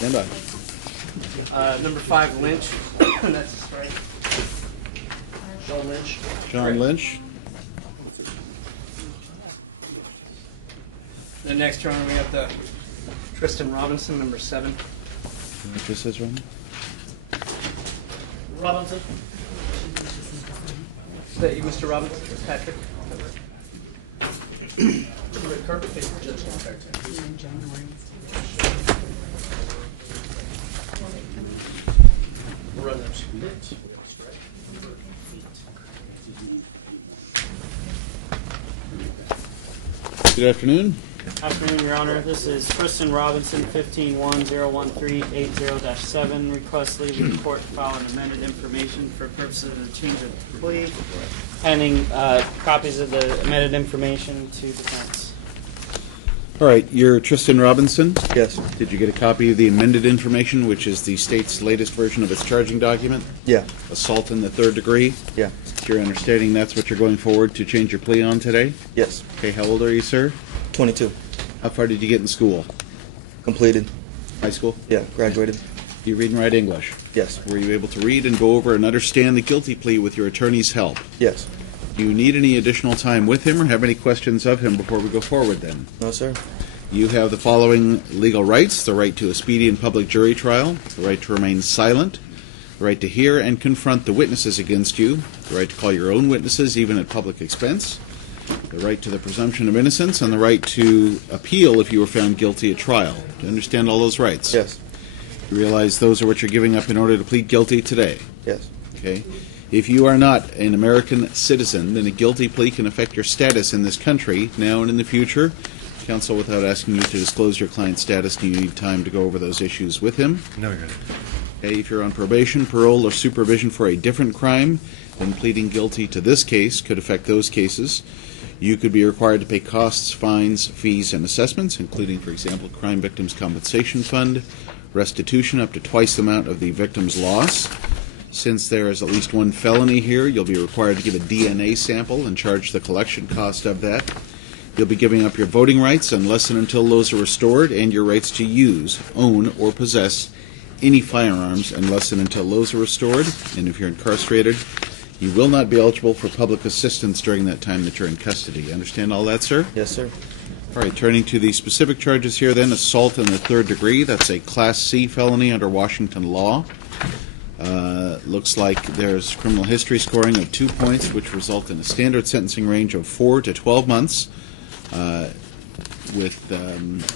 Stand by. Number 5, Lynch. That's his right. John Lynch. John Lynch. The next turn we have the Tristan Robinson, number 7. What this is, Ron? Robinson. Is that you, Mr. Robinson? Patrick? Good afternoon. Afternoon, Your Honor. This is Tristan Robinson, 15-1013-80-7. Request leave of the court to file an amended information for purposes of the change of plea, pending copies of the amended information to defense. All right, you're Tristan Robinson. Yes. Did you get a copy of the amended information, which is the state's latest version of its charging document? Yeah. Assault in the 3rd degree? Yeah. Is your understanding that's what you're going forward to change your plea on today? Yes. Okay, how old are you, sir? 22. How far did you get in school? Completed. High school? Yeah. Graduated. Do you read and write English? Yes. Were you able to read and go over and understand the guilty plea with your attorney's help? Yes. Do you need any additional time with him or have any questions of him before we go forward then? No, sir. You have the following legal rights: the right to a speedy and public jury trial, the right to remain silent, the right to hear and confront the witnesses against you, the right to call your own witnesses even at public expense, the right to the presumption of innocence, and the right to appeal if you were found guilty at trial. Do you understand all those rights? Yes. You realize those are what you're giving up in order to plead guilty today? Yes. Okay. If you are not an American citizen, then a guilty plea can affect your status in this country now and in the future. Counsel, without asking you to disclose your client's status, do you need time to go over those issues with him? No, Your Honor. Okay, if you're on probation, parole, or supervision for a different crime, then pleading guilty to this case could affect those cases. You could be required to pay costs, fines, fees, and assessments, including, for example, Crime Victims Compensation Fund, restitution up to twice the amount of the victim's loss. Since there is at least one felony here, you'll be required to give a DNA sample and charge the collection cost of that. You'll be giving up your voting rights unless and until those are restored, and your rights to use, own, or possess any firearms unless and until those are restored. And if you're incarcerated, you will not be eligible for public assistance during that time that you're in custody. You understand all that, sir? Yes, sir. All right, turning to the specific charges here then, assault in the 3rd degree. That's a Class C felony under Washington law. Looks like there's criminal history scoring of 2 points, which result in a standard sentencing range of 4 to 12 months, with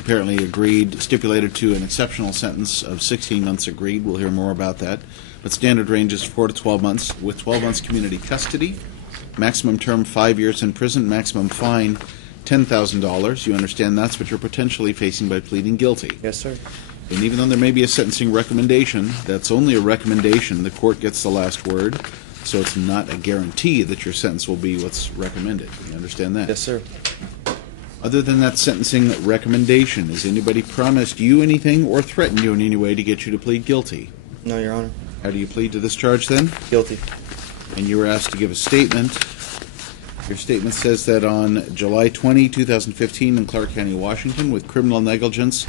apparently stipulated to an exceptional sentence of 16 months agreed. We'll hear more about that. But standard range is 4 to 12 months, with 12 months community custody, maximum term 5 years in prison, maximum fine $10,000. You understand that's what you're potentially facing by pleading guilty. Yes, sir. And even though there may be a sentencing recommendation, that's only a recommendation. The court gets the last word, so it's not a guarantee that your sentence will be what's recommended. You understand that? Yes, sir. Other than that sentencing recommendation, has anybody promised you anything or threatened you in any way to get you to plead guilty? No, Your Honor. How do you plead to this charge then? Guilty. And you were asked to give a statement. Your statement says that on July 20, 2015 in Clark County, Washington, with criminal negligence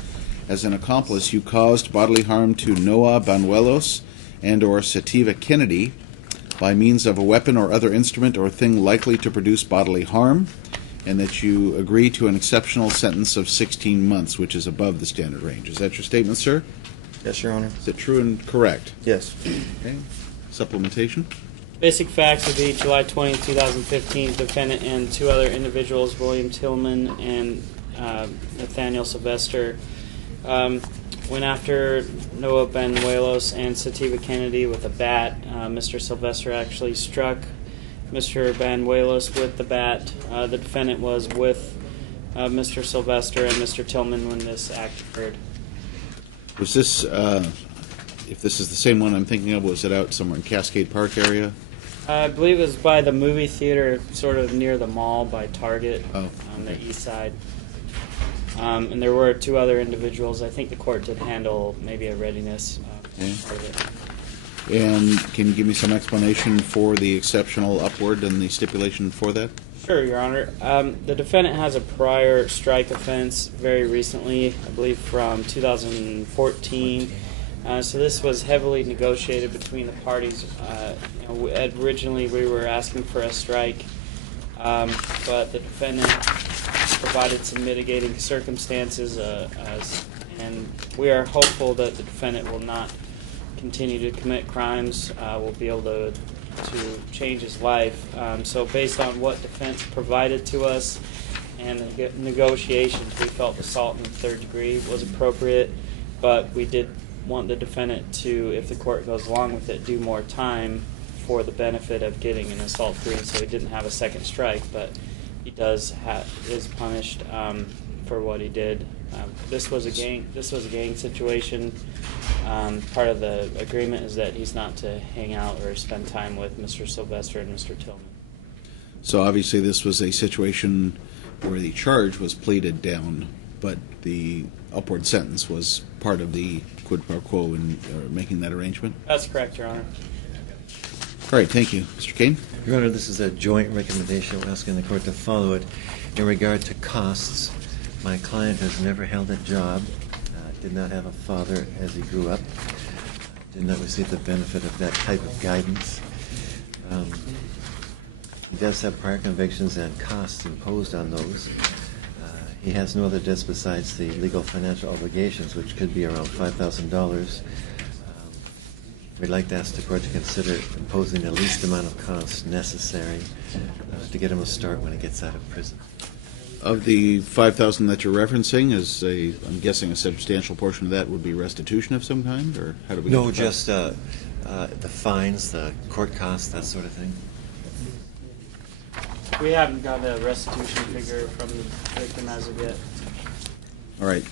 as an accomplice, you caused bodily harm to Noah Banuelos and or Sativa Kennedy by means of a weapon or other instrument or thing likely to produce bodily harm, and that you agree to an exceptional sentence of 16 months, which is above the standard range. Is that your statement, sir? Yes, Your Honor. Is it true and correct? Yes. Okay. Supplementation? Basic facts would be July 20, 2015, defendant and 2 other individuals, William Tillman and Nathaniel Sylvester, went after Noah Banuelos and Sativa Kennedy with a bat. Mr. Sylvester actually struck Mr. Banuelos with the bat. The defendant was with Mr. Sylvester and Mr. Tillman when this act occurred. Was this, if this is the same one I'm thinking of, was it out somewhere in Cascade Park area? I believe it was by the movie theater, sort of near the mall by Target Oh. on the east side. And there were 2 other individuals. I think the court did handle maybe a readiness part of it. And can you give me some explanation for the exceptional upward and the stipulation for that? Sure, Your Honor. The defendant has a prior strike offense very recently, I believe from 2014. So this was heavily negotiated between the parties. Originally, we were asking for a strike, but the defendant provided some mitigating circumstances, and we are hopeful that the defendant will not continue to commit crimes. Will be able to change his life. So based on what defense provided to us and the negotiations, we felt assault in the third degree was appropriate, but we did want the defendant to, if the court goes along with it, do more time for the benefit of getting an assault free, so he didn't have a second strike, but he is punished for what he did. This was a gang situation. Part of the agreement is that he's not to hang out or spend time with Mr. Sylvester and Mr. Tillman. So obviously this was a situation where the charge was pleaded down, but the upward sentence was part of the quid pro quo in making that arrangement? That's correct, Your Honor. All right, thank you. Mr. Kane? Your Honor, this is a joint recommendation. We're asking the court to follow it. In regard to costs, my client has never held a job, did not have a father as he grew up, did not receive the benefit of that type of guidance. He does have prior convictions and costs imposed on those. He has no other debts besides the legal financial obligations, which could be around $5,000. We'd like to ask the court to consider imposing the least amount of costs necessary to get him a start when he gets out of prison. Of the $5,000 that you're referencing, I'm guessing a substantial portion of that would be restitution of some kind, or how do we? No, just the fines, the court costs, that sort of thing. We haven't got a restitution figure from the victim as of yet. All right.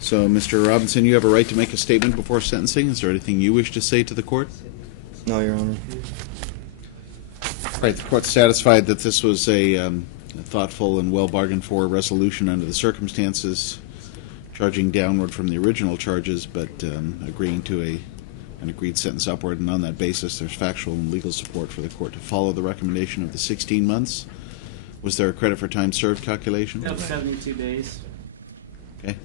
So, Mr. Robinson, you have a right to make a statement before sentencing. Is there anything you wish to say to the court? No, Your Honor. All right. The court's satisfied that this was a thoughtful and well bargained for resolution under the circumstances, charging downward from the original charges, but agreeing to an agreed sentence upward, and on that basis there's factual and legal support for the court to follow the recommendation of the 16 months. Was there a credit for time served calculation? That was 72 days. Okay.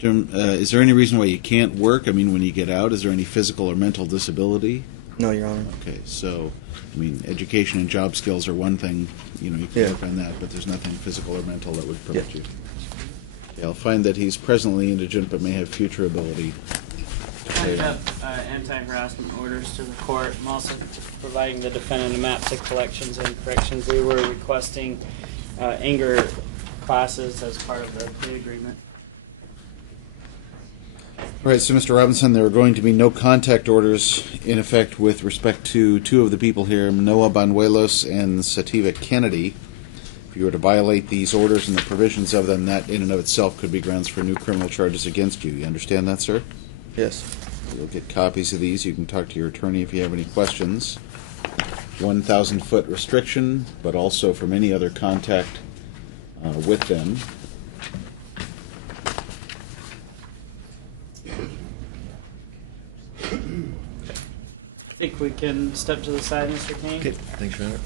Is there any reason why you can't work? I mean, when you get out, is there any physical or mental disability? No, Your Honor. Okay, so, I mean, education and job skills are one thing, you can work on that, but there's nothing physical or mental that would prevent you. Okay, I'll find that he's presently indigent but may have future ability. I have anti-harassment orders to the court. I'm also providing the defendant a map to collections and corrections. We were requesting anger classes as part of the plea agreement. All right, so Mr. Robinson, there are going to be no contact orders in effect with respect to two of the people here, Noah Banuelos and Sativa Kennedy. If you were to violate these orders and the provisions of them, that in and of itself could be grounds for new criminal charges against you. You understand that, sir? Yes. You'll get copies of these. You can talk to your attorney if you have any questions. 1,000-foot restriction, but also from any other contact with them. I think we can step to the side, Mr. Kane. Okay, thanks, Your Honor.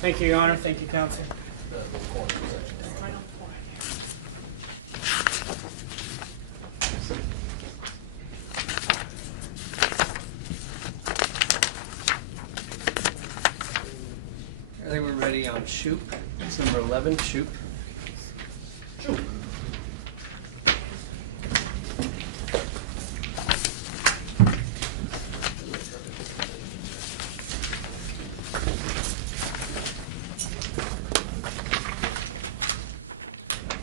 Thank you, Your Honor. Thank you, counsel. I think we're ready on Shoop. It's number 11, Shoop.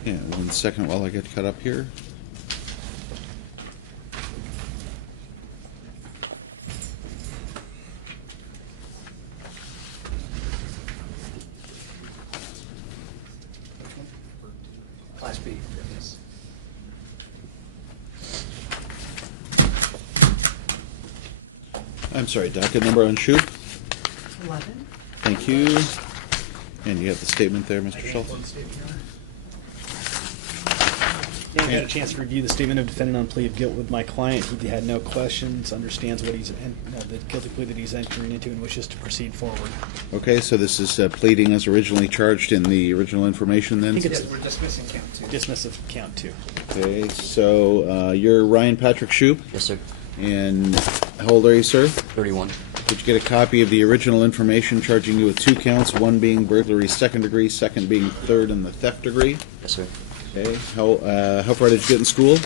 Yeah, 1 second while I get cut up here. Class B. Yes. I'm sorry, docket number on Shoop. 11. Thank you. And you have the statement there, Mr. Schultz? I had a chance to review the statement of defendant on plea of guilt with my client. He had no questions, understands what he's the guilty plea that he's entering into, and wishes to proceed forward. Okay, so this is pleading as originally charged in the original information then? I think it's Yes, we're dismissing count 2. dismissive count 2. Okay, so you're Ryan Patrick Shoup, Yes, sir. and how old are you, sir? 31. Did you get a copy of the original information charging you with 2 counts, one being burglary second degree, second being third in the theft degree? Yes, sir. Okay, how far did you get in school?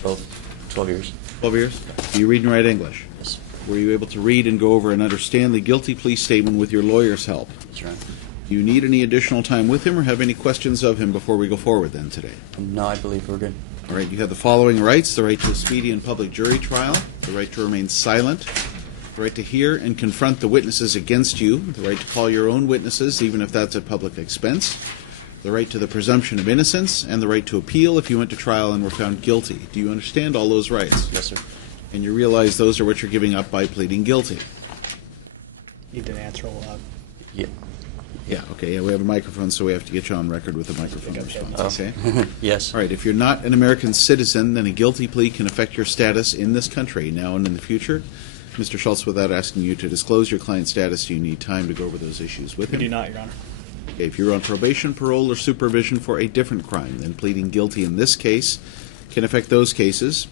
12 years. 12 years? Do you read and write English? Yes. Were you able to read and go over and understand the guilty plea statement with your lawyer's help? That's right. Do you need any additional time with him or have any questions of him before we go forward then today? No, I believe we're good. All right, you have the following rights: the right to a speedy and public jury trial, the right to remain silent, the right to hear and confront the witnesses against you, the right to call your own witnesses even if that's at public expense, the right to the presumption of innocence, and the right to appeal if you went to trial and were found guilty. Do you understand all those rights? Yes, sir. And you realize those are what you're giving up by pleading guilty? Need to answer aloud. Yeah. Yeah, okay, yeah, we have a microphone, so we have to get you on record with a microphone response, okay? Yes. All right, if you're not an American citizen, then a guilty plea can affect your status in this country now and in the future. Mr. Schultz, without asking you to disclose your client's status, do you need time to go over those issues with We him? do not, Your Honor. Okay, if you're on probation, parole, or supervision for a different crime, then pleading guilty in this case can affect those cases.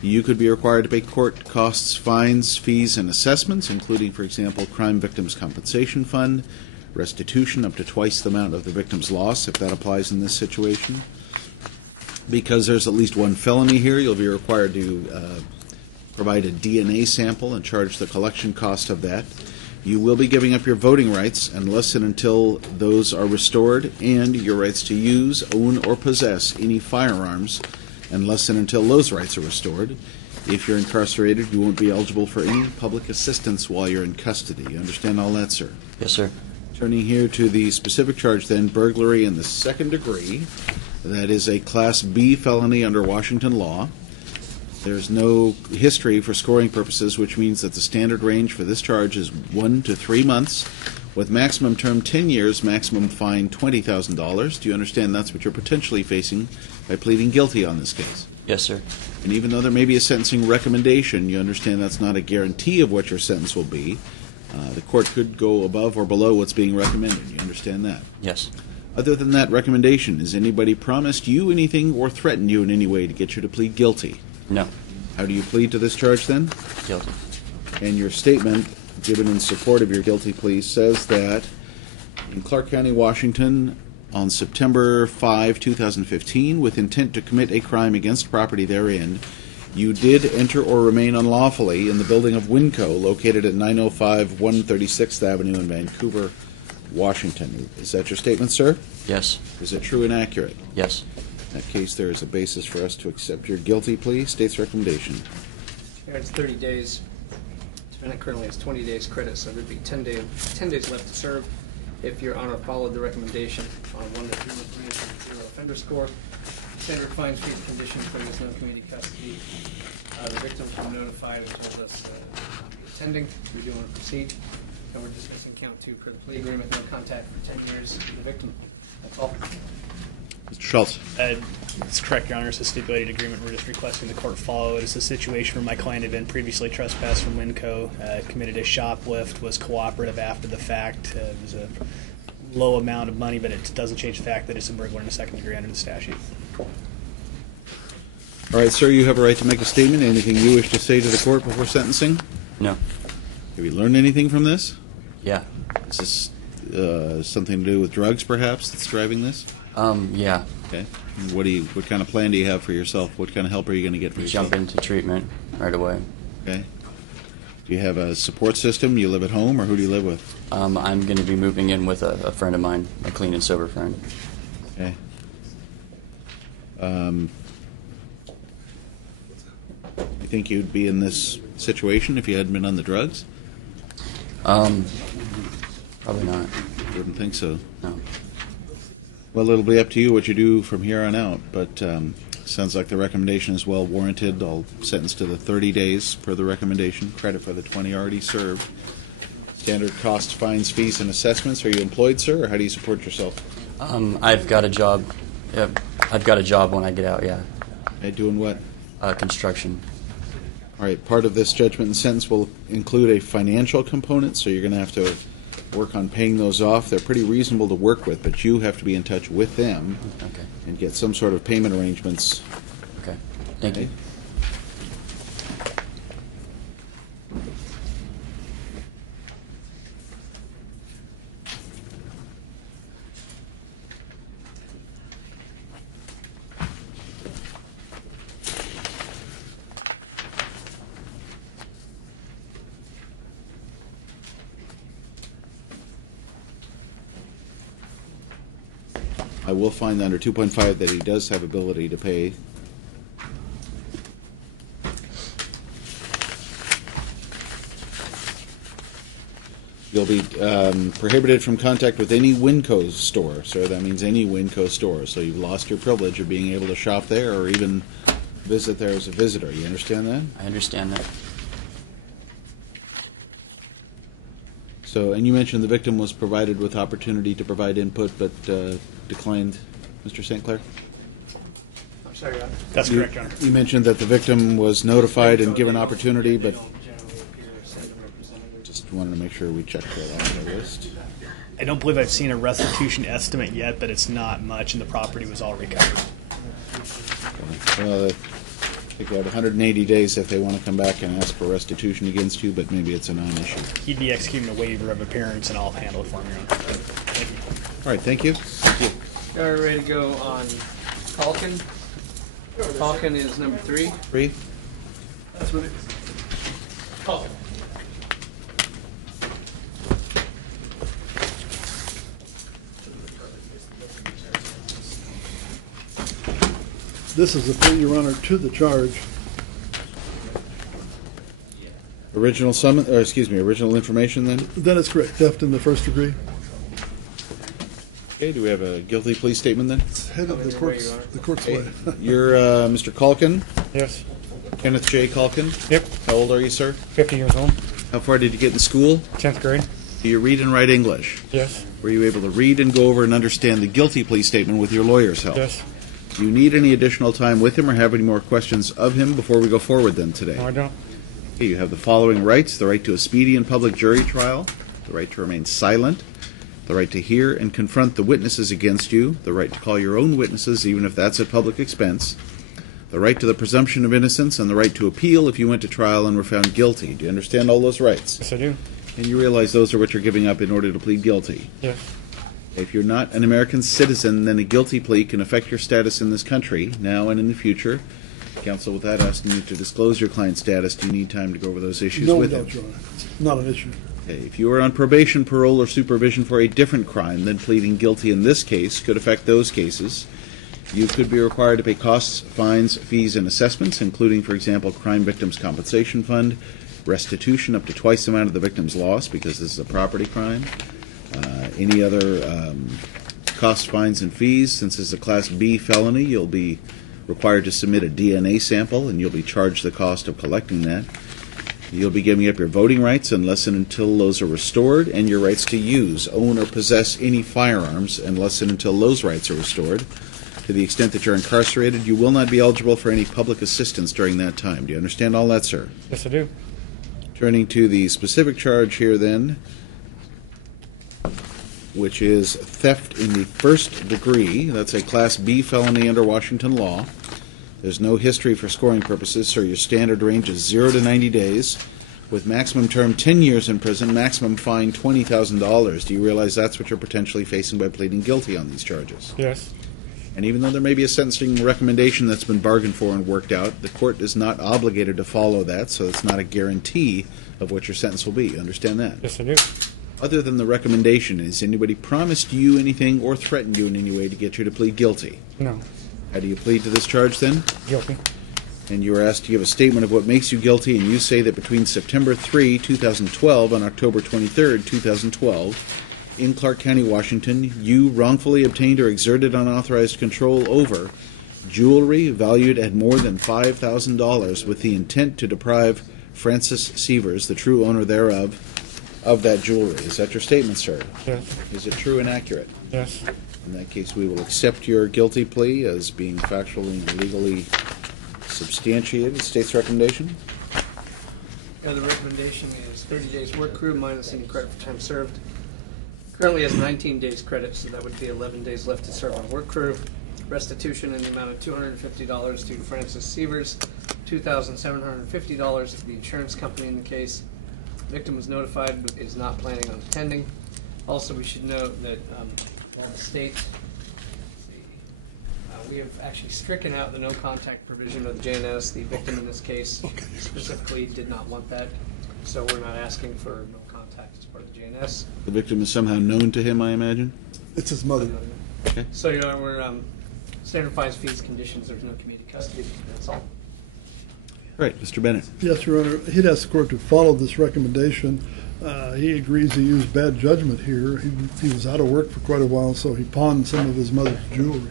You could be required to pay court costs, fines, fees, and assessments, including, for example, Crime Victims Compensation Fund, restitution up to twice the amount of the victim's loss, if that applies in this situation. Because there's at least one felony here, you'll be required to provide a DNA sample and charge the collection cost of that. You will be giving up your voting rights unless and until those are restored, and your rights to use, own, or possess any firearms unless and until those rights are restored. If you're incarcerated, you won't be eligible for any public assistance while you're in custody. You understand all that, sir? Yes, sir. Turning here to the specific charge then, burglary in the second degree. That is a Class B felony under Washington law. There's no history for scoring purposes, which means that the standard range for this charge is 1 to 3 months, with maximum term 10 years, maximum fine $20,000. Do you understand that's what you're potentially facing by pleading guilty on this case? Yes, sir. And even though there may be a sentencing recommendation, you understand that's not a guarantee of what your sentence will be. The court could go above or below what's being recommended. You understand that? Yes. Other than that recommendation, has anybody promised you anything or threatened you in any way to get you to plead guilty? No. How do you plead to this charge then? Guilty. And your statement given in support of your guilty plea says that in Clark County, Washington, on September 5, 2015, with intent to commit a crime against property therein, you did enter or remain unlawfully in the building of Winco, located at 905 136th Avenue in Vancouver, Washington. Is that your statement, sir? Yes. Is it true and accurate? Yes. In that case, there is a basis for us to accept your guilty plea. State's recommendation. Here it's 30 days. Defendant currently has 20 days credit, so there'd be 10 days left to serve. If Your Honor followed the recommendation on 1 to 3 month range with 0 offender score, standard fines, fees, conditions, bring us no community custody. The victims were notified and told us not be attending. We do want to proceed. And we're discussing count 2 per the plea agreement, no contact for 10 years with the victim. That's all. Mr. Schultz. It's correct, Your Honor. It's a stipulated agreement. We're just requesting the court follow it. It's a situation where my client had been previously trespassed from Winco, committed a shoplift, was cooperative after the fact. It was a low amount of money, but it doesn't change the fact that it's a burglar in the second degree under the statute. All right, sir, you have a right to make a statement. Anything you wish to say to the court before sentencing? No. Have you learned anything from this? Yeah. Is this something to do with drugs, perhaps, that's driving this? Yeah. Okay. What kind of plan do you have for yourself? What kind of help are you going to get for yourself? Jump into treatment right away. Okay. Do you have a support system? You live at home, or who do you live with? I'm going to be moving in with a friend of mine, a clean and sober friend. Okay. You think you'd be in this situation if you hadn't been on the drugs? Probably not. Wouldn't think so. No. Well, it'll be up to you what you do from here on out, but sounds like the recommendation is well warranted. I'll sentence to the 30 days per the recommendation, credit for the 20 already served. Standard costs, fines, fees, and assessments. Are you employed, sir, or how do you support yourself? I've got a job. Yeah, I've got a job when I get out. Yeah, Doing what? construction. All right, part of this judgment and sentence will include a financial component, so you're going to have to work on paying those off. They're pretty reasonable to work with, but you have to be in touch with them Okay. and get some sort of payment arrangements. Okay. Thank you. I will find under 2.5 that he does have ability to pay. You'll be prohibited from contact with any Winco store. So that means any Winco store. So you've lost your privilege of being able to shop there or even visit there as a visitor. You understand that? I understand that. So, and you mentioned the victim was provided with opportunity to provide input, but declined. Mr. St. Clair? I'm sorry, Your Honor. That's correct, Your Honor. You mentioned that the victim was notified and given opportunity, but They don't generally appear or send a representative. just wanted to make sure we checked that off the list. I don't believe I've seen a restitution estimate yet, but it's not much, and the property was all recovered. Well, they got 180 days if they want to come back and ask for restitution against you, but maybe it's a non-issue. He'd be executing a waiver of appearance, and I'll handle it for him, Your Honor. Thank you. All right, thank you. Thank you. All right, ready to go on Calkin. Calkin is number 3. 3. That's what it is. Calkin. This is a plea, Your Honor, to the charge. Original original information then? That is correct. Theft in the first degree. Okay, do we have a guilty plea statement then? It's headed Coming the your way, court's, Your Honor. the court's Okay. way. You're Mr. Calkin, Yes. Kenneth J. Calkin. Yep. How old are you, sir? 50 years old. How far did you get in school? 10th grade. Do you read and write English? Yes. Were you able to read and go over and understand the guilty plea statement with your lawyer's help? Yes. Do you need any additional time with him or have any more questions of him before we go forward then today? No, I don't. Okay, you have the following rights: the right to a speedy and public jury trial, the right to remain silent, the right to hear and confront the witnesses against you, the right to call your own witnesses even if that's at public expense, the right to the presumption of innocence, and the right to appeal if you went to trial and were found guilty. Do you understand all those rights? Yes, I do. And you realize those are what you're giving up in order to plead guilty. Yes. If you're not an American citizen, then a guilty plea can affect your status in this country, now and in the future. Counsel, without asking you to disclose your client's status, do you need time to go over those issues No, with without, him? Your Honor. It's not an issue. Okay, if you are on probation, parole, or supervision for a different crime, then pleading guilty in this case could affect those cases. You could be required to pay costs, fines, fees, and assessments, including, for example, Crime Victims Compensation Fund, restitution up to twice the amount of the victim's loss because this is a property crime, any other costs, fines, and fees. Since it's a Class B felony, you'll be required to submit a DNA sample, and you'll be charged the cost of collecting that. You'll be giving up your voting rights unless and until those are restored, and your rights to use, own, or possess any firearms unless and until those rights are restored. To the extent that you're incarcerated, you will not be eligible for any public assistance during that time. Do you understand all that, sir? Yes, I do. Turning to the specific charge here, then, which is theft in the first degree. That's a Class B felony under Washington law. There's no history for scoring purposes, so your standard range is 0 to 90 days, with maximum term 10 years in prison, maximum fine $20,000. Do you realize that's what you're potentially facing by pleading guilty on these charges? Yes. And even though there may be a sentencing recommendation that's been bargained for and worked out, the court is not obligated to follow that, so it's not a guarantee of what your sentence will be. You understand that? Yes, I do. Other than the recommendation, has anybody promised you anything or threatened you in any way to get you to plead guilty? No. How do you plead to this charge then? Guilty. And you were asked to give a statement of what makes you guilty, and you say that between September 3, 2012 and October 23, 2012, in Clark County, Washington, you wrongfully obtained or exerted unauthorized control over jewelry valued at more than $5,000 with the intent to deprive Francis Sievers, the true owner thereof, of that jewelry. Is that your statement, sir? Yes. Is it true and accurate? Yes. In that case, we will accept your guilty plea as being factually and legally substantiated. State's recommendation? The recommendation is 30 days work crew minus any credit for time served. Currently has 19 days credit, so that would be 11 days left to serve on work crew. Restitution in the amount of $250 due to Francis Sievers, $2,750 to the insurance company in the case. Victim was notified but is not planning on attending. Also, we should note that while the state, we have actually stricken out the no contact provision of the JNS. The victim in this case specifically did not want that, so we're not asking for no contact as part of the JNS. The victim is somehow known to him, I imagine? It's his mother. Okay. So, Your Honor, we're standard fines, fees, conditions. There's no community custody. That's all. Right, Mr. Bennett. Yes, Your Honor. He'd ask the court to follow this recommendation. He agrees he used bad judgment here. He was out of work for quite a while, so he pawned some of his mother's jewelry.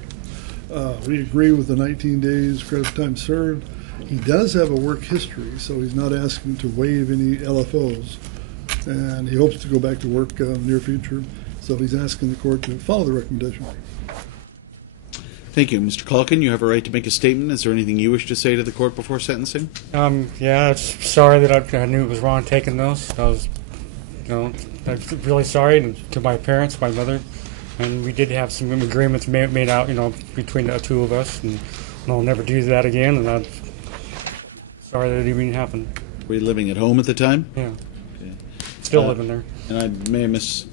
We agree with the 19 days credit for time served. He does have a work history, so he's not asking to waive any LFOs. And he hopes to go back to work in the near future. So he's asking the court to follow the recommendation. Thank you. Mr. Culkin, you have a right to make a statement. Is there anything you wish to say to the court before sentencing? Yeah, I'm sorry that I knew it was wrong taking those. I'm really sorry to my parents, my mother, and we did have some agreements made out, between the two of us, and I'll never do that again, and I'm sorry that it even happened. Were you living at home at the time? Yeah. Okay. Still living there. And I may have Mr.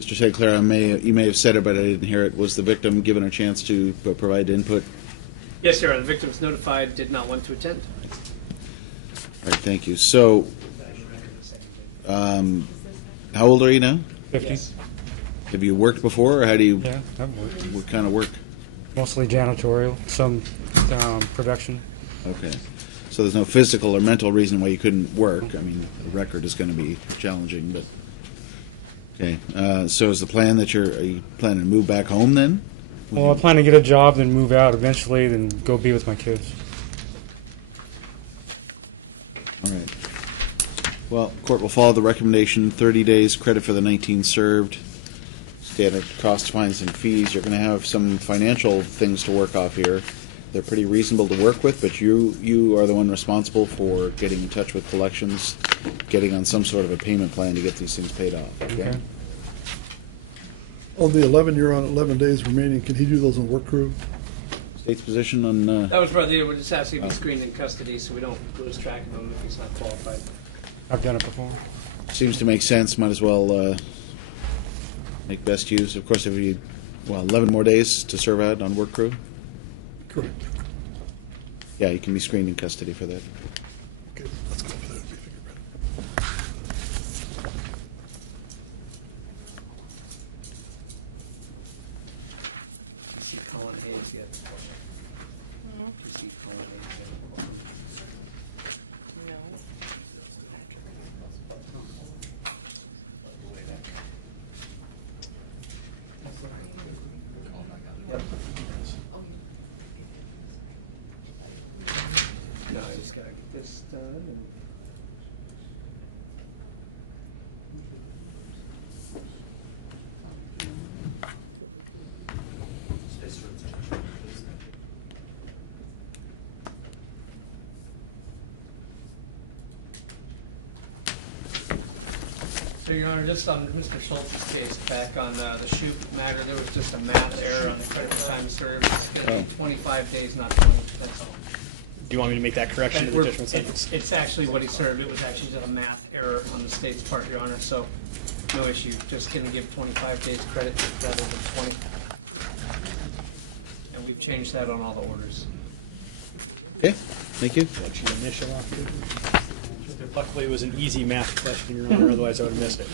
St. Clair, you may have said it, but I didn't hear it. Was the victim given a chance to provide input? Yes, Your Honor. The victim was notified, did not want to attend. All right, thank you. So, how old are you now? 50. Yes. Have you worked before, or how do you? Yeah, I've worked. What kind of work? Mostly janitorial, some production. Okay. So there's no physical or mental reason why you couldn't work. I mean, the record is going to be challenging, but okay. So is the plan that are you planning to move back home then? Well, I plan to get a job, then move out eventually, then go be with my kids. All right. Well, court will follow the recommendation. 30 days credit for the 19 served. Standard costs, fines, and fees. You're going to have some financial things to work off here. They're pretty reasonable to work with, but you are the one responsible for getting in touch with collections, getting on some sort of a payment plan to get these things paid off. Okay. On the 11 days remaining, can he do those on work crew? State's position on. That was probably, we're just asking to be screened in custody so we don't lose track of him if he's not qualified. I've done it before. Seems to make sense. Might as well make best use. Of course, if you 11 more days to serve out on work crew. Correct. Yeah, you can be screened in custody for that. Okay, let's go for that. You see Colin Hayes yet? You see Colin Hayes yet? No, I just gotta get this done. And so, Your Honor, just on Mr. Schultz's case, back on the shoot matter, there was just a math error on the credit for time served. It's going to be 25 days, not 20. That's all. Do you want me to make that correction to the judgment sentence? It's actually what he served. It was actually just a math error on the state's part, Your Honor. So, no issue. Just going to give 25 days credit rather than 20. And we've changed that on all the orders. Okay, thank you. Let you initial off here. Luckily, it was an easy math question, Your Honor. Otherwise, I would have missed it.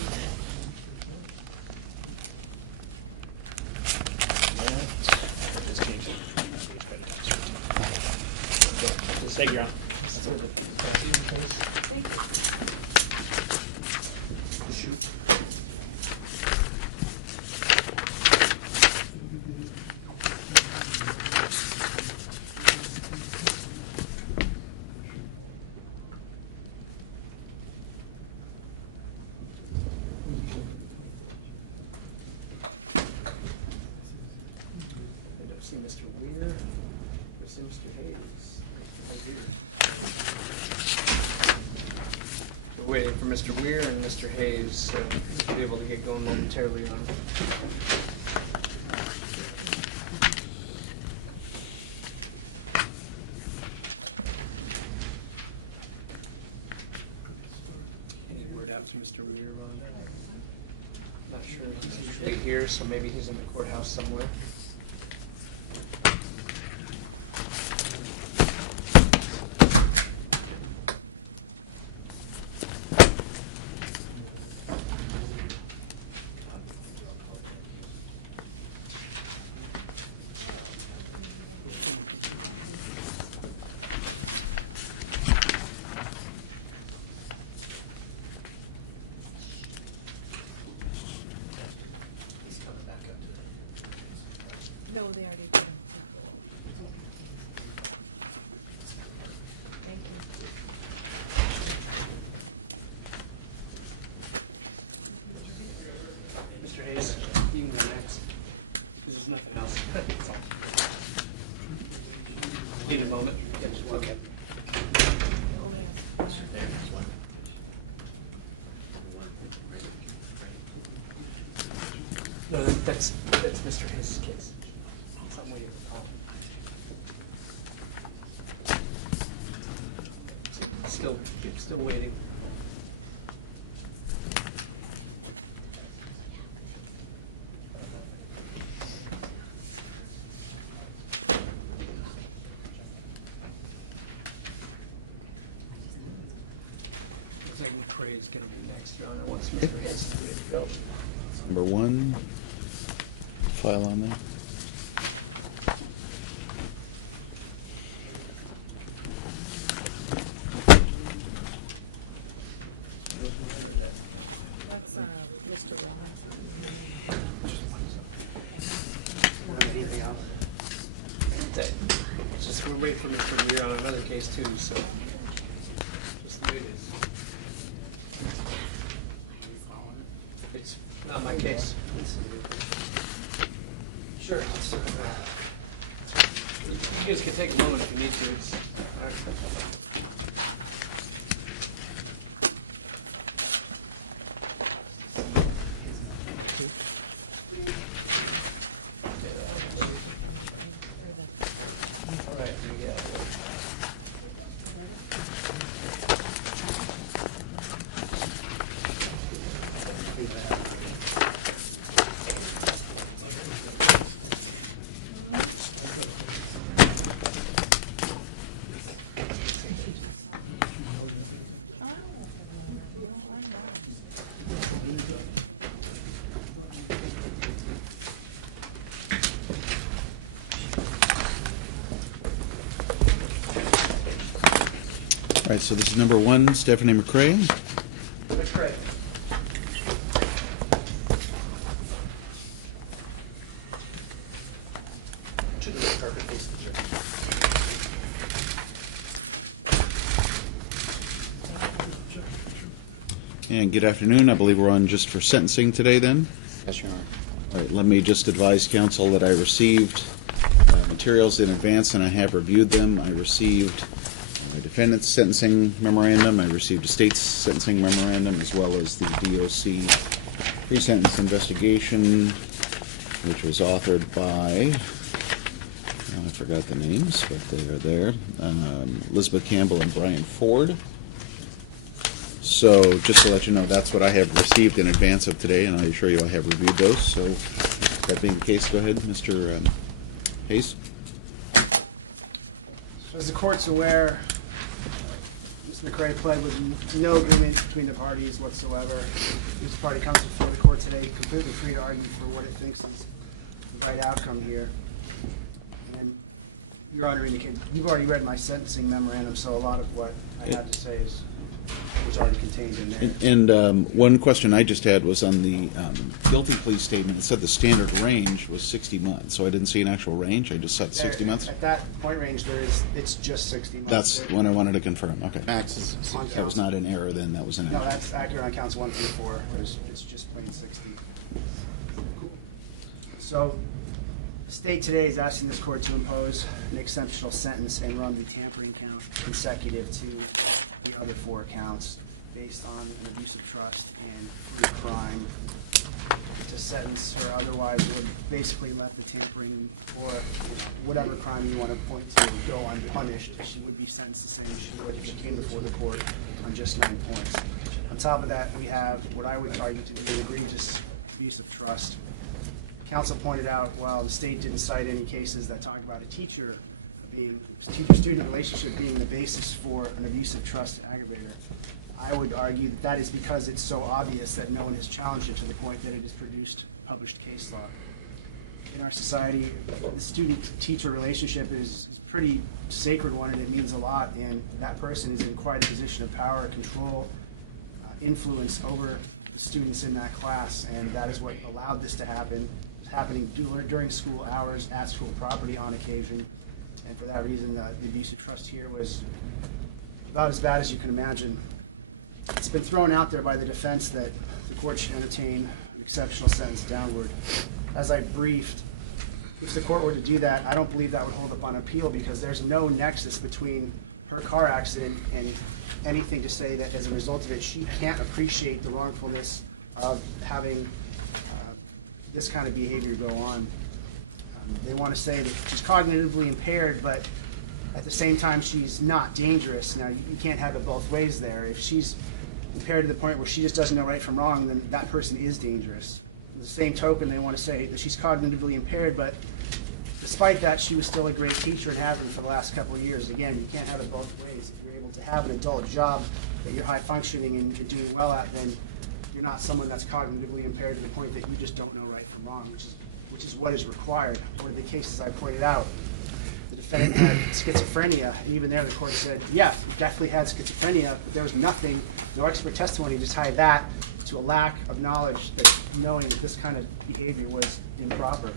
Just change it. Thank you, Your Honor. We're waiting for Mr. Weir and Mr. Hayes, so we'll be able to get going momentarily on. Any word out to Mr. Weir on that? Not sure. He's usually here, so maybe he's in the courthouse somewhere. No, they already did. Thank you. Mr. Hayes, you can go next. There's nothing else. That's all. Need a moment? Okay. No, that's Mr. Hayes' case. Something waiting for call. Still waiting. Looks like McCrae is going to be next, Your Honor, once Mr. Hayes is ready to go. Number 1, file on there. That's Mr. Rollins. Anything else? It's just we're waiting for Mr. Weir on another case too, so just the way it is. It's not my case. Sure. You guys can take a moment if you need to. It's, all right. All right, we got it. All right, so this is number 1, Stephanie McCrae. McCrae. To the red carpet, please, sir. And good afternoon. I believe we're on just for sentencing today then. Yes, Your Honor. All right, let me just advise counsel that I received materials in advance and I have reviewed them. I received a defendant's sentencing memorandum. I received a state's sentencing memorandum as well as the DOC pre-sentence investigation, which was authored by, I forgot the names, but they are there, Elizabeth Campbell and Brian Ford. So just to let you know, that's what I have received in advance of today, and I assure you I have reviewed those. So that being the case, go ahead, Mr. Hayes. So as the court's aware, Mr. McCrae pled with no agreement between the parties whatsoever. Each party comes before the court today completely free to argue for what it thinks is the right outcome here. And Your Honor indicated, you've already read my sentencing memorandum, so a lot of what I had to say was already contained in there. And one question I just had was on the guilty plea statement. It said the standard range was 60 months, so I didn't see an actual range. I just said 60 months. At that point range, it's just 60 months. That's what I wanted to confirm. Okay. Max is That was not an error then. That was an error. No, that's accurate on counts 1 through 4. It's just plain 60. So, the state today is asking this court to impose an exceptional sentence and run the tampering count consecutive to the other 4 counts. based on an abuse of trust and free crime to sentence her. Otherwise, it would basically let the tampering or whatever crime you want to point to go unpunished. She would be sentenced the same as she would if she came before the court on just 9 points. On top of that, we have what I would argue to be an egregious abuse of trust. Counsel pointed out, well, the state didn't cite any cases that talk about a teacher-student relationship being the basis for an abuse of trust aggravator. I would argue that that is because it's so obvious that no one has challenged it to the point that it has produced published case law. In our society, the student-teacher relationship is a pretty sacred one, and it means a lot, and that person is in quite a position of power, control, influence over the students in that class, and that is what allowed this to happen. It's happening during school hours, at school property on occasion, and for that reason, the abuse of trust here was about as bad as you can imagine. It's been thrown out there by the defense that the court should entertain an exceptional sentence downward. As I briefed, if the court were to do that, I don't believe that would hold up on appeal because there's no nexus between her car accident and anything to say that as a result of it, she can't appreciate the wrongfulness of having this kind of behavior go on. They want to say that she's cognitively impaired, but at the same time, she's not dangerous. Now, you can't have it both ways there. If she's impaired to the point where she just doesn't know right from wrong, then that person is dangerous. In the same token, they want to say that she's cognitively impaired, but despite that, she was still a great teacher and has been for the last couple of years. Again, you can't have it both ways. If you're able to have an adult job that you're high functioning and you're doing well at, then you're not someone that's cognitively impaired to the point that you just don't know right from wrong, which is what is required. One of the cases I pointed out, the defendant had schizophrenia, and even there the court said, yeah, he definitely had schizophrenia, but there was nothing, no expert testimony to tie that to a lack of knowledge, that knowing that this kind of behavior was improper.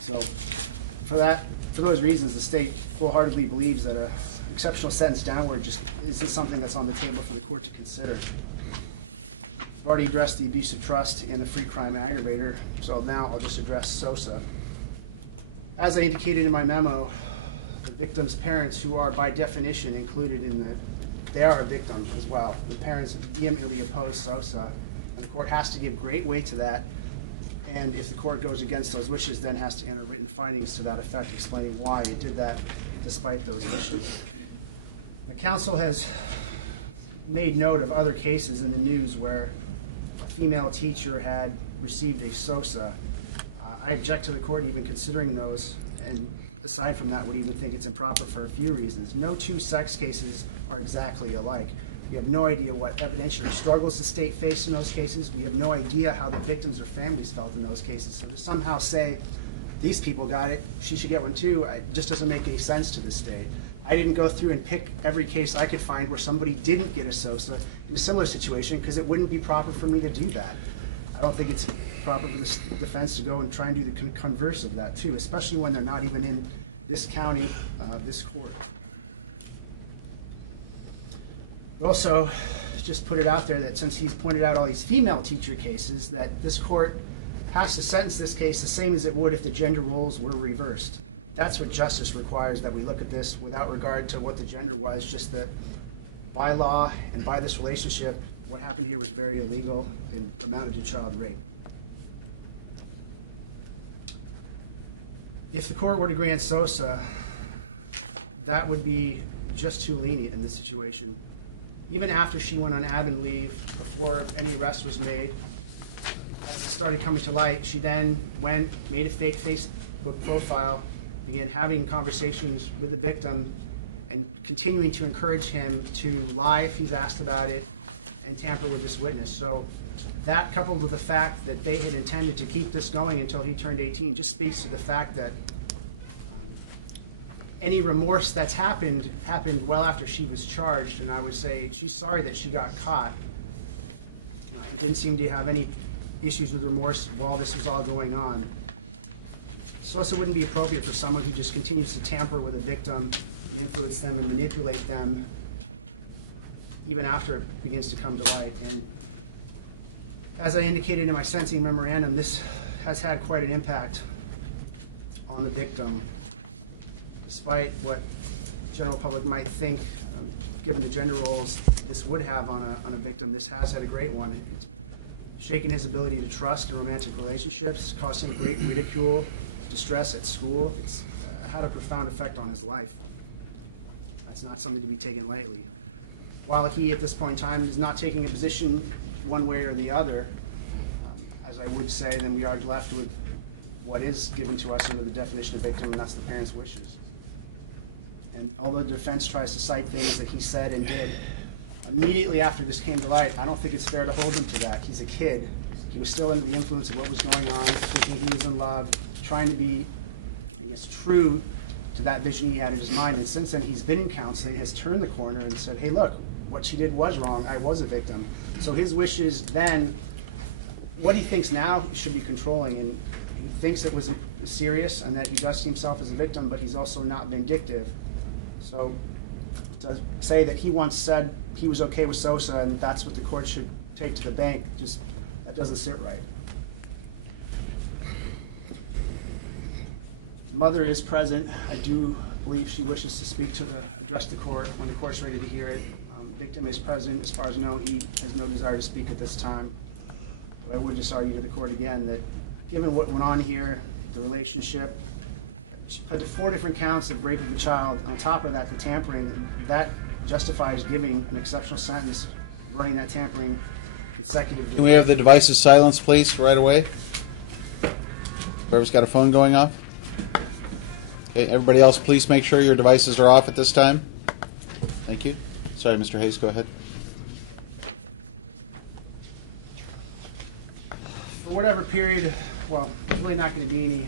So for those reasons, the state full-heartedly believes that an exceptional sentence downward just isn't something that's on the table for the court to consider. I've already addressed the abuse of trust and the free crime aggravator, so now I'll just address SOSA. As I indicated in my memo, the victim's parents, who are by definition included in they are a victim as well. The parents vehemently oppose SOSA, and the court has to give great weight to that. And if the court goes against those wishes, then has to enter written findings to that effect, explaining why it did that despite those wishes. The council has made note of other cases in the news where a female teacher had received a SOSA. I object to the court even considering those, and aside from that, would even think it's improper for a few reasons. No two sex cases are exactly alike. We have no idea what evidentiary struggles the state faced in those cases. We have no idea how the victims or families felt in those cases. So to somehow say, these people got it, she should get one too, it just doesn't make any sense to the state. I didn't go through and pick every case I could find where somebody didn't get a SOSA in a similar situation, because it wouldn't be proper for me to do that. I don't think it's proper for the defense to go and try and do the converse of that too, especially when they're not even in this county, this court. Also, just put it out there that since he's pointed out all these female teacher cases, that this court has to sentence this case the same as it would if the gender roles were reversed. That's what justice requires, that we look at this without regard to what the gender was, just that by law and by this relationship, what happened here was very illegal and amounted to child rape. If the court were to grant SOSA, that would be just too lenient in this situation. Even after she went on admin leave, before any arrest was made, as it started coming to light, she then went, made a fake Facebook profile, began having conversations with the victim, and continuing to encourage him to lie if he's asked about it, and tamper with this witness. So that, coupled with the fact that they had intended to keep this going until he turned 18, just speaks to the fact that any remorse that's happened well after she was charged, and I would say she's sorry that she got caught. Didn't seem to have any issues with remorse while this was all going on. SOSA wouldn't be appropriate for someone who just continues to tamper with a victim, influence them, and manipulate them even after it begins to come to light. And as I indicated in my sentencing memorandum, this has had quite an impact on the victim. Despite what the general public might think, given the gender roles, this would have on a victim. This has had a great one. It's shaken his ability to trust in romantic relationships, caused him great ridicule, distress at school. It's had a profound effect on his life. That's not something to be taken lightly. While he, at this point in time, is not taking a position one way or the other, as I would say, then we are left with what is given to us under the definition of victim, and that's the parent's wishes. And although the defense tries to cite things that he said and did, immediately after this came to light, I don't think it's fair to hold him to that. He's a kid. He was still under the influence of what was going on, thinking he was in love, trying to be, I guess, true to that vision he had in his mind. And since then, he's been in counseling, has turned the corner and said, hey, look, what she did was wrong. I was a victim. So his wishes then, what he thinks now should be controlling. And he thinks it was serious and that he does see himself as a victim, but he's also not vindictive. So to say that he once said he was okay with Sosa and that's what the court should take to the bank, just that doesn't sit right. The mother is present. I do believe she wishes to speak to address the court when the court's ready to hear it. Victim is present. As far as I know, he has no desire to speak at this time. But I would just argue to the court again that given what went on here, the relationship, she pled to 4 different counts of rape of a child. On top of that, the tampering, that justifies giving an exceptional sentence, running that tampering consecutively. Can we have the devices silenced, please, right away? Whoever's got a phone going off? Okay, everybody else, please make sure your devices are off at this time. Thank you. Sorry, Mr. Hayes, go ahead. For whatever period, well, there's really not going to be any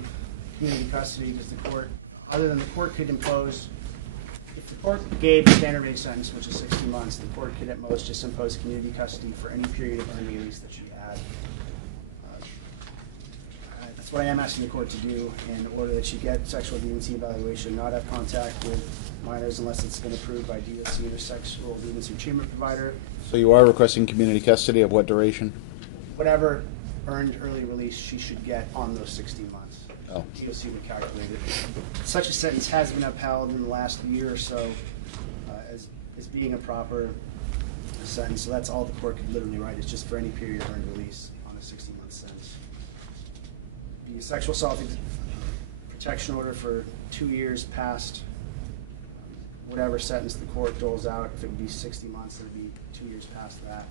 community custody because the court, other than the court could impose, if the court gave the standard rate sentence, which is 60 months, the court could at most just impose community custody for any period of earned release that she had. That's what I am asking the court to do in order that she get sexual deviancy evaluation, not have contact with minors unless it's been approved by DOC or sexual deviancy treatment provider. So you are requesting community custody of what duration? Whatever earned early release she should get on those 60 months. Oh. DOC would calculate it. Such a sentence has been upheld in the last year or so as being a proper sentence. So that's all the court could literally write. It's just for any period of earned release on a 60-month sentence. The sexual assault protection order for 2 years past whatever sentence the court doles out. If it would be 60 months, it would be 2 years past that.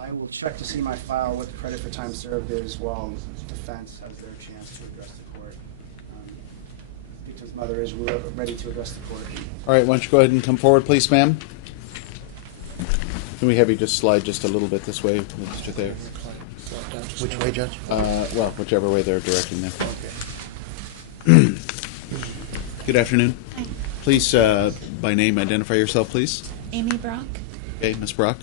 I will check to see my file what the credit for time served is while defense has their chance to address the court. Victim's mother is ready to address the court. All right, why don't you go ahead and come forward, please, ma'am? Can we have you just slide just a little bit this way, Mr. Thayer? Which way, Judge? Well, whichever way they're directing them. Okay. Good afternoon. Hi. Please, by name, identify yourself, please. Amy Brock. Okay, Ms. Brock.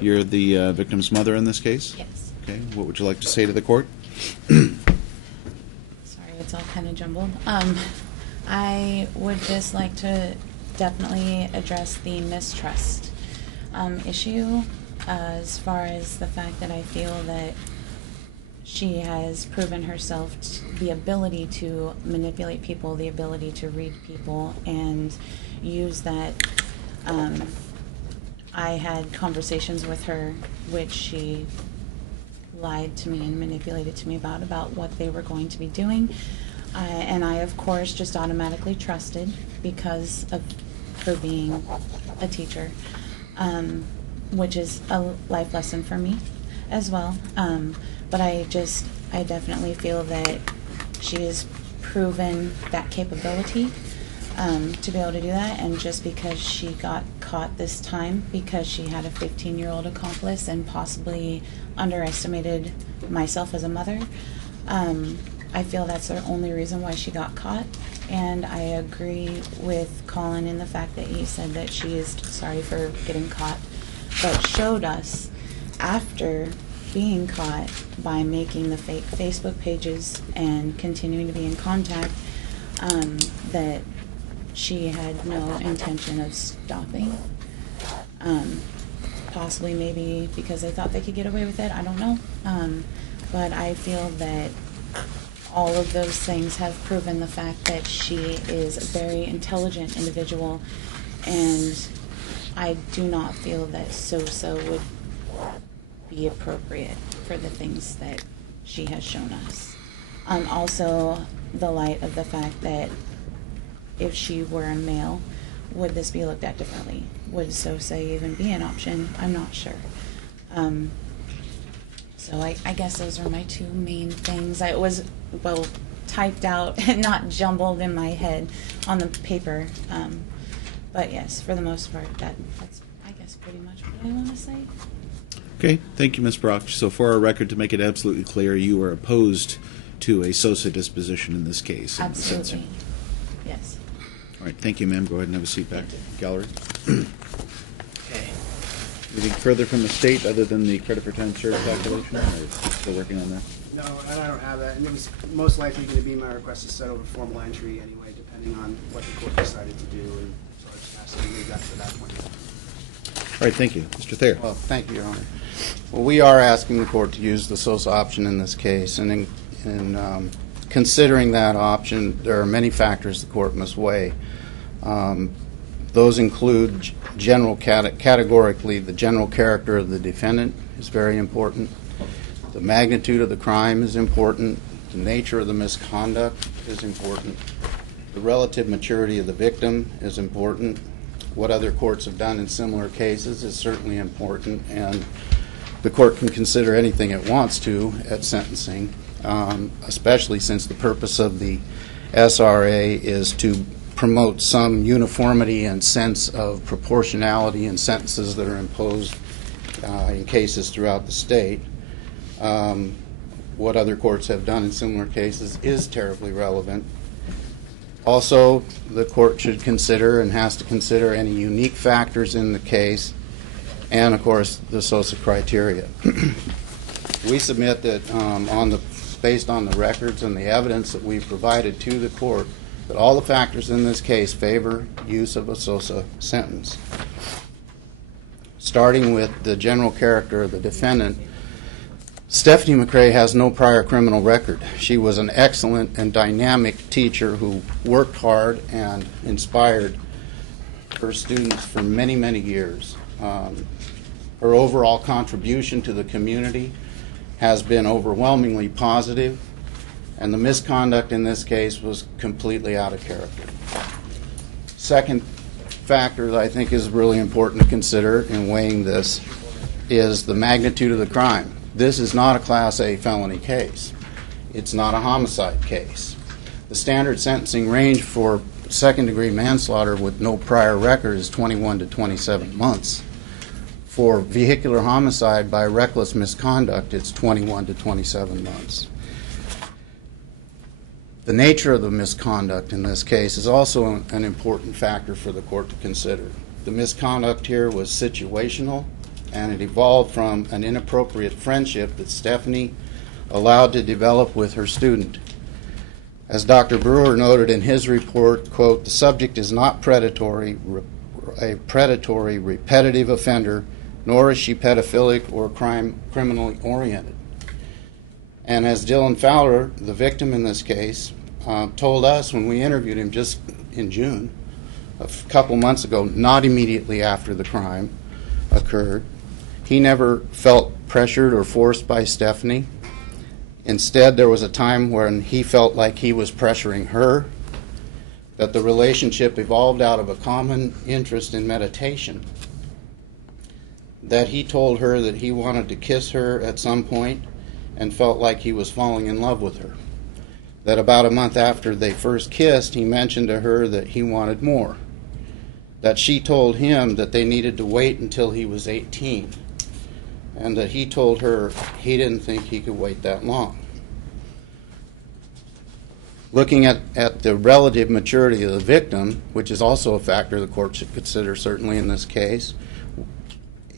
You're the victim's mother in this case? Yes. Okay, what would you like to say to the court? Sorry, it's all kind of jumbled. I would just like to definitely address the mistrust issue as far as the fact that I feel that she has proven herself the ability to manipulate people, the ability to read people, and use that. I had conversations with her, which she lied to me and manipulated to me about what they were going to be doing. And I, of course, just automatically trusted because of her being a teacher, which is a life lesson for me as well. But I definitely feel that she has proven that capability to be able to do that, and just because she got caught this time because she had a 15-year-old accomplice and possibly underestimated myself as a mother, I feel that's the only reason why she got caught. And I agree with Colin in the fact that he said that she is sorry for getting caught, but showed us after being caught by making the fake Facebook pages and continuing to be in contact that she had no intention of stopping. Possibly maybe because they thought they could get away with it, I don't know. But I feel that all of those things have proven the fact that she is a very intelligent individual, and I do not feel that SOSA would be appropriate for the things that she has shown us. Also, the light of the fact that if she were a male, would this be looked at differently? Would SOSA even be an option? I'm not sure. So I guess those are my two main things. I was, well, typed out and not jumbled in my head on the paper. But yes, for the most part, that's, I guess, pretty much what I want to say. Okay, thank you, Ms. Brock. So for our record, to make it absolutely clear, you are opposed to a SOSA disposition in this case. Absolutely. Yes. All right, thank you, ma'am. Go ahead and have a seat back to the gallery. Okay. Anything further from the state other than the credit for time served calculation? Or still working on that? No, and I don't have that, and it was most likely going to be my request to set over formal entry anyway, depending on what the court decided to do, and so I just asked them to move that to that point. All right, thank you. Mr. Thayer. Well, thank you, Your Honor. Well, we are asking the court to use the SOSA option in this case, and in considering that option, there are many factors the court must weigh. Those include categorically, the general character of the defendant is very important. The magnitude of the crime is important. The nature of the misconduct is important. The relative maturity of the victim is important. What other courts have done in similar cases is certainly important, and the court can consider anything it wants to at sentencing, especially since the purpose of the SRA is to promote some uniformity and sense of proportionality in sentences that are imposed in cases throughout the state. What other courts have done in similar cases is terribly relevant. Also, the court should consider and has to consider any unique factors in the case and, of course, the SOSA criteria. We submit that based on the records and the evidence that we've provided to the court, that all the factors in this case favor use of a SOSA sentence. Starting with the general character of the defendant, Stephanie McCrae has no prior criminal record. She was an excellent and dynamic teacher who worked hard and inspired her students for many, many years. Her overall contribution to the community has been overwhelmingly positive, and the misconduct in this case was completely out of character. Second factor that I think is really important to consider in weighing this is the magnitude of the crime. This is not a Class A felony case. It's not a homicide case. The standard sentencing range for second-degree manslaughter with no prior record is 21 to 27 months. For vehicular homicide by reckless misconduct, it's 21 to 27 months. The nature of the misconduct in this case is also an important factor for the court to consider. The misconduct here was situational, and it evolved from an inappropriate friendship that Stephanie allowed to develop with her student. As Dr. Brewer noted in his report, quote, "The subject is not a predatory, repetitive offender, nor is she pedophilic or criminally oriented." And as Dylan Fowler, the victim in this case, told us when we interviewed him just in June, a couple months ago, not immediately after the crime occurred, he never felt pressured or forced by Stephanie. Instead, there was a time when he felt like he was pressuring her, that the relationship evolved out of a common interest in meditation, that he told her that he wanted to kiss her at some point and felt like he was falling in love with her, that about a month after they first kissed, he mentioned to her that he wanted more, that she told him that they needed to wait until he was 18, and that he told her he didn't think he could wait that long. Looking at the relative maturity of the victim, which is also a factor the court should consider certainly in this case,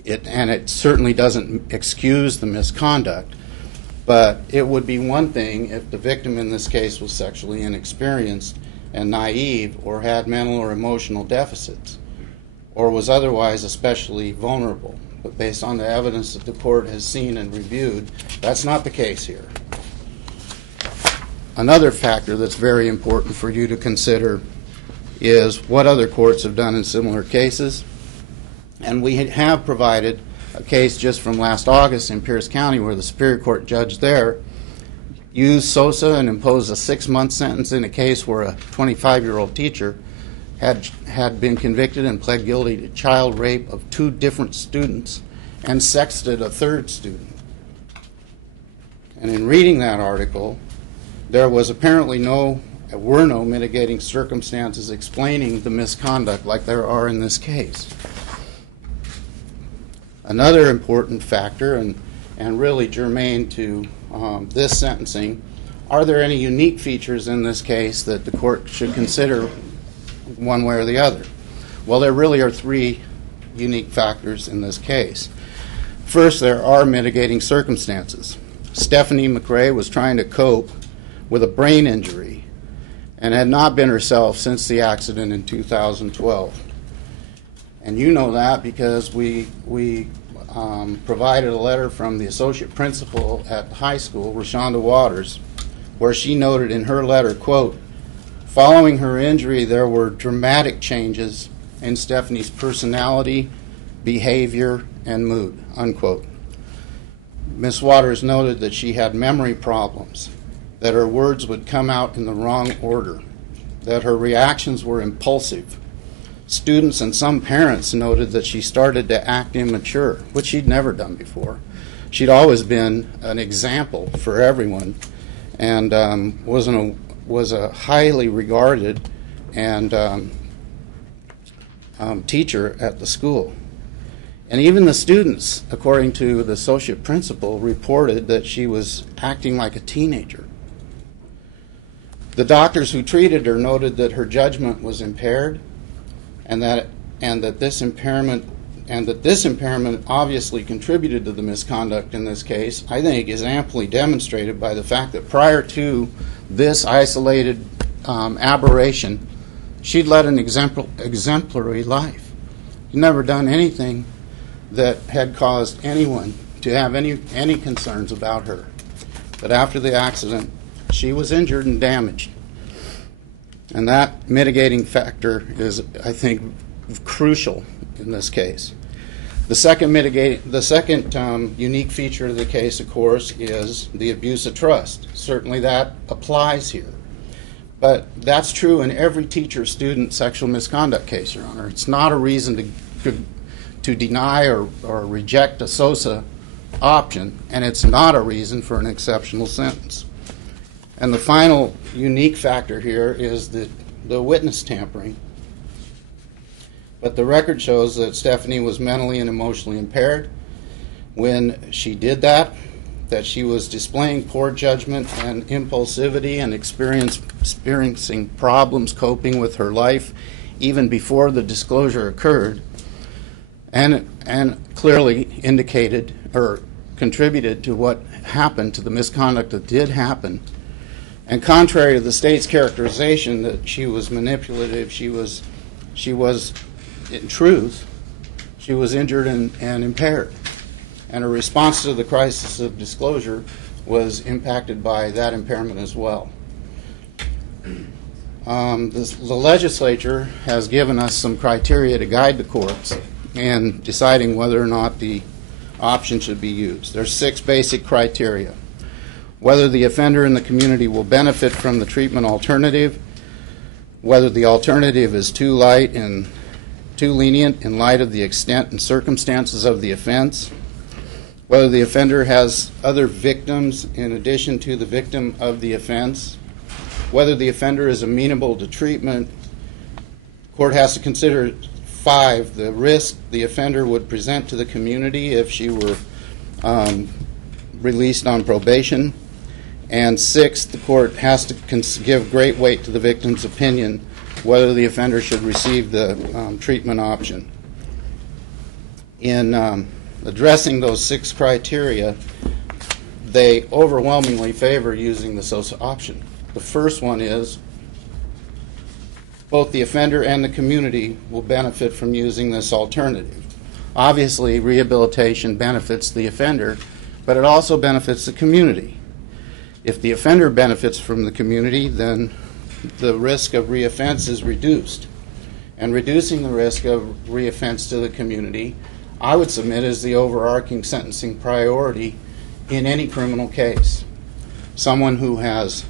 and it certainly doesn't excuse the misconduct, but it would be one thing if the victim in this case was sexually inexperienced and naive or had mental or emotional deficits or was otherwise especially vulnerable. But based on the evidence that the court has seen and reviewed, that's not the case here. Another factor that's very important for you to consider is what other courts have done in similar cases. And we have provided a case just from last August in Pierce County where the Superior Court judge there used SOSA and imposed a 6-month sentence in a case where a 25-year-old teacher had been convicted and pled guilty to child rape of 2 different students and sexted a 3rd student. And in reading that article, there was apparently no mitigating circumstances explaining the misconduct like there are in this case. Another important factor, and really germane to this sentencing, are there any unique features in this case that the court should consider one way or the other? Well, there really are 3 unique factors in this case. First, there are mitigating circumstances. Stephanie McRae was trying to cope with a brain injury and had not been herself since the accident in 2012. And you know that because we provided a letter from the associate principal at the high school, Rashonda Waters, where she noted in her letter, quote, "Following her injury, there were dramatic changes in Stephanie's personality, behavior, and mood," unquote. Ms. Waters noted that she had memory problems, that her words would come out in the wrong order, that her reactions were impulsive. Students and some parents noted that she started to act immature, which she'd never done before. She'd always been an example for everyone and was a highly regarded and teacher at the school. And even the students, according to the associate principal, reported that she was acting like a teenager. The doctors who treated her noted that her judgment was impaired, and that this impairment obviously contributed to the misconduct in this case, I think is amply demonstrated by the fact that prior to this isolated aberration, she'd led an exemplary life. She'd never done anything that had caused anyone to have any concerns about her. But after the accident, she was injured and damaged. And that mitigating factor is, I think, crucial in this case. The second unique feature of the case, of course, is the abuse of trust. Certainly that applies here. But that's true in every teacher-student sexual misconduct case, Your Honor. It's not a reason to deny or reject a SOSA option, and it's not a reason for an exceptional sentence. And the final unique factor here is the witness tampering. But the record shows that Stephanie was mentally and emotionally impaired when she did that she was displaying poor judgment and impulsivity and experiencing problems coping with her life even before the disclosure occurred, and clearly indicated or contributed to what happened, to the misconduct that did happen. And contrary to the state's characterization that she was manipulative, she was in truth, she was injured and impaired. And her response to the crisis of disclosure was impacted by that impairment as well. The legislature has given us some criteria to guide the courts in deciding whether or not the option should be used. There's 6 basic criteria. Whether the offender in the community will benefit from the treatment alternative, whether the alternative is too light and too lenient in light of the extent and circumstances of the offense, whether the offender has other victims in addition to the victim of the offense, whether the offender is amenable to treatment. The court has to consider 5, the risk the offender would present to the community if she were released on probation. And 6, the court has to give great weight to the victim's opinion whether the offender should receive the treatment option. In addressing those 6 criteria, they overwhelmingly favor using the SOSA option. The first one is both the offender and the community will benefit from using this alternative. Obviously, rehabilitation benefits the offender, but it also benefits the community. If the offender benefits from the community, then the risk of reoffense is reduced. and reducing the risk of reoffense to the community, I would submit as the overarching sentencing priority in any criminal case. Someone who has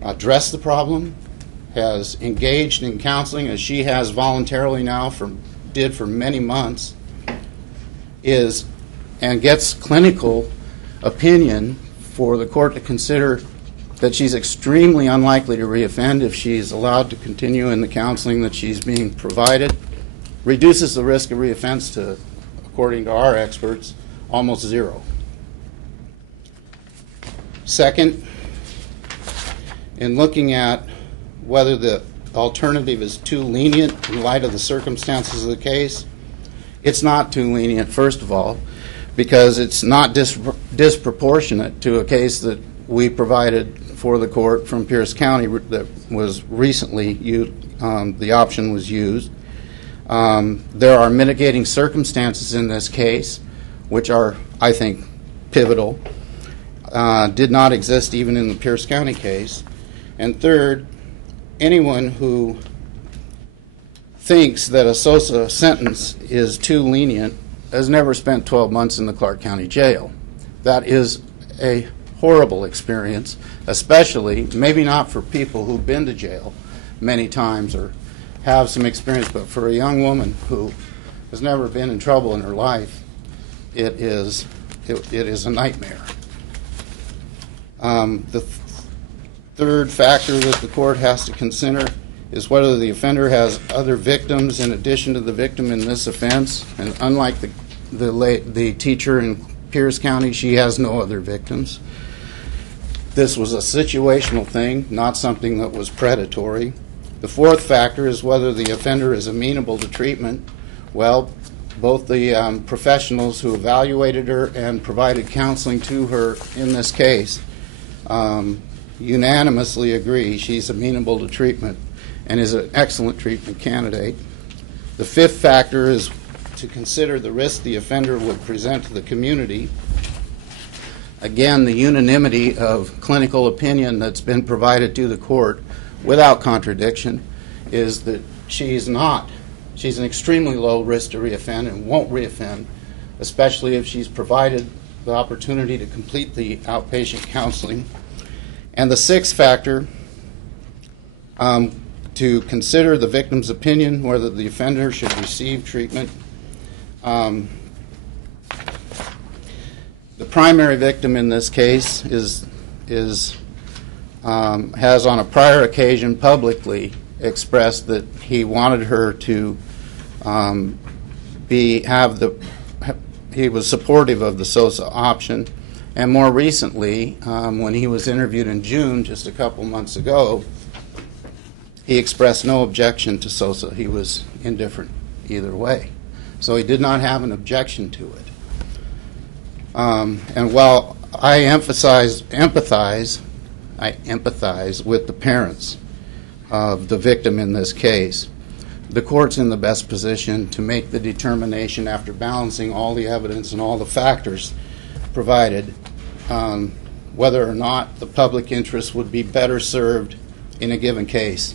addressed the problem, has engaged in counseling, as she has voluntarily now did for many months, and gets clinical opinion for the court to consider that she's extremely unlikely to reoffend if she's allowed to continue in the counseling that she's being provided, reduces the risk of reoffense to, according to our experts, almost zero. Second, in looking at whether the alternative is too lenient in light of the circumstances of the case, it's not too lenient, first of all, because it's not disproportionate to a case that we provided for the court from Pierce County that was recently the option was used. There are mitigating circumstances in this case, which are, I think, pivotal. Did not exist even in the Pierce County case. And third, anyone who thinks that a SOSA sentence is too lenient has never spent 12 months in the Clark County Jail. That is a horrible experience, especially, maybe not for people who've been to jail many times or have some experience, but for a young woman who has never been in trouble in her life, it is a nightmare. The third factor that the court has to consider is whether the offender has other victims in addition to the victim in this offense. And unlike the teacher in Pierce County, she has no other victims. This was a situational thing, not something that was predatory. The fourth factor is whether the offender is amenable to treatment. Well, both the professionals who evaluated her and provided counseling to her in this case unanimously agree she's amenable to treatment and is an excellent treatment candidate. The fifth factor is to consider the risk the offender would present to the community. Again, the unanimity of clinical opinion that's been provided to the court without contradiction is that she's an extremely low risk to reoffend and won't reoffend, especially if she's provided the opportunity to complete the outpatient counseling. And the sixth factor, to consider the victim's opinion whether the offender should receive treatment. The primary victim in this case has on a prior occasion publicly expressed that he wanted her to he was supportive of the SOSA option. And more recently, when he was interviewed in June, just a couple months ago, he expressed no objection to SOSA. He was indifferent either way. So he did not have an objection to it. And while I empathize with the parents of the victim in this case, the court's in the best position to make the determination after balancing all the evidence and all the factors provided whether or not the public interest would be better served in a given case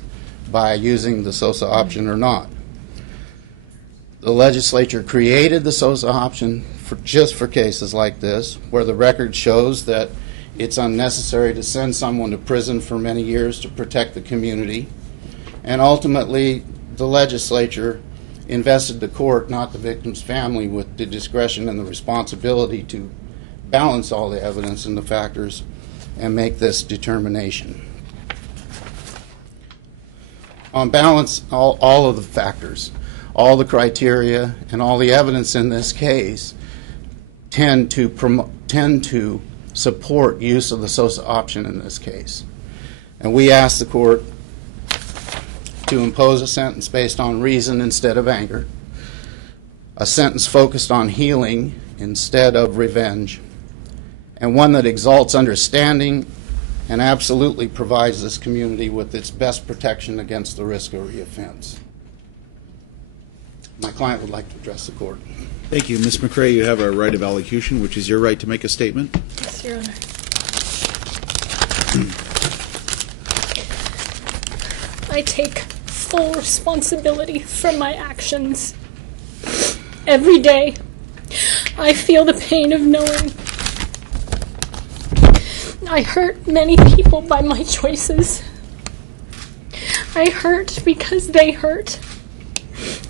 by using the SOSA option or not. The legislature created the SOSA option just for cases like this, where the record shows that it's unnecessary to send someone to prison for many years to protect the community. And ultimately, the legislature invested the court, not the victim's family, with the discretion and the responsibility to balance all the evidence and the factors and make this determination. On balance, all of the factors, all the criteria, and all the evidence in this case tend to support use of the SOSA option in this case. And we ask the court to impose a sentence based on reason instead of anger, a sentence focused on healing instead of revenge, and one that exalts understanding and absolutely provides this community with its best protection against the risk of reoffense. My client would like to address the court. Thank you. Ms. McRae, you have a right of allocution, which is your right to make a statement. Yes, Your Honor. I take full responsibility for my actions. Every day, I feel the pain of knowing I hurt many people by my choices. I hurt because they hurt.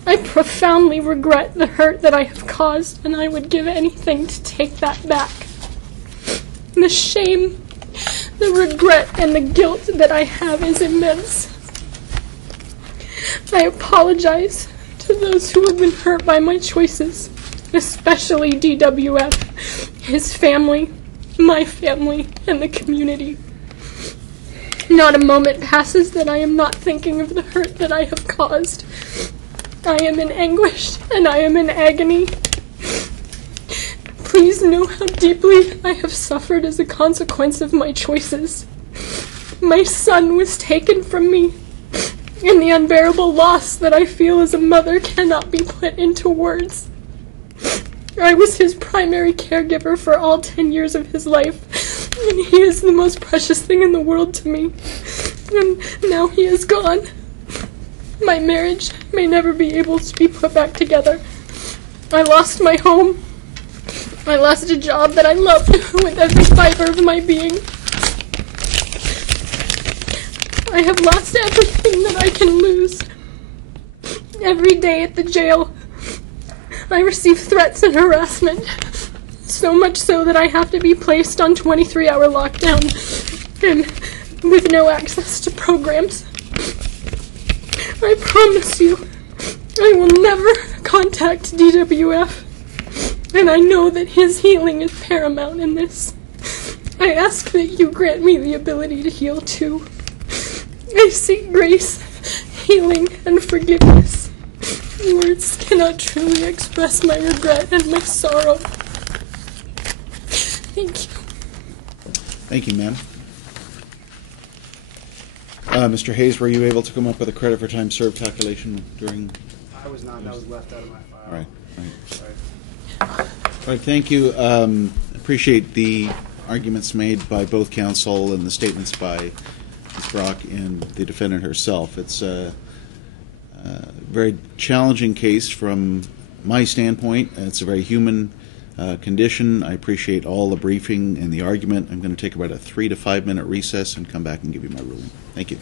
I profoundly regret the hurt that I have caused, and I would give anything to take that back. The shame, the regret, and the guilt that I have is immense. I apologize to those who have been hurt by my choices, especially DWF, his family, my family, and the community. Not a moment passes that I am not thinking of the hurt that I have caused. I am in anguish, and I am in agony. Please know how deeply I have suffered as a consequence of my choices. My son was taken from me, and the unbearable loss that I feel as a mother cannot be put into words. I was his primary caregiver for all 10 years of his life, and he is the most precious thing in the world to me. And now he is gone. My marriage may never be able to be put back together. I lost my home. I lost a job that I loved with every fiber of my being. I have lost everything that I can lose. Every day at the jail, I receive threats and harassment. So much so that I have to be placed on 23-hour lockdown and with no access to programs. I promise you, I will never contact DWF, and I know that his healing is paramount in this. I ask that you grant me the ability to heal too. I seek grace, healing, and forgiveness. Words cannot truly express my regret and my sorrow. Thank you. Thank you, ma'am. Mr. Hayes, were you able to come up with a credit for time served calculation during? I was not. That was left out of my file. All right. Sorry. All right, thank you. Appreciate the arguments made by both counsel and the statements by Ms. Brock and the defendant herself. It's a very challenging case from my standpoint. It's a very human condition. I appreciate all the briefing and the argument. I'm going to take about a 3 to 5 minute recess and come back and give you my ruling. Thank you.